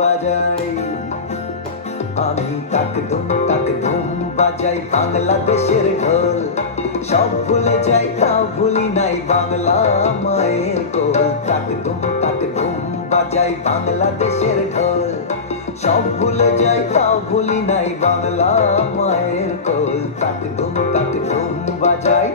বাজাই, আমি তাক ধুম বাজাই বাংলাদেশের ঢোল। সব ভুলে যাই তাও ভুলি নাই বাংলা মায়ের কোল। তাক ধুম বাজাই বাংলাদেশের ঢোল। সব ভুলে যাই তাও ভুলি নাই বাংলা মায়ের কোল। তাক ধুম বাজাই।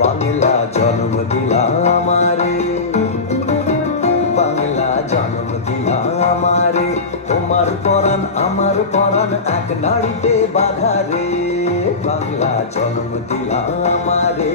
বাংলা জন্ম দিলা আমারে, বাংলা জন্ম দিলা আমারে, তোমার পরাণ আমার পরাণ এক নাড়িতে বাঁধা রে। বাংলা জন্ম দিলা আমারে।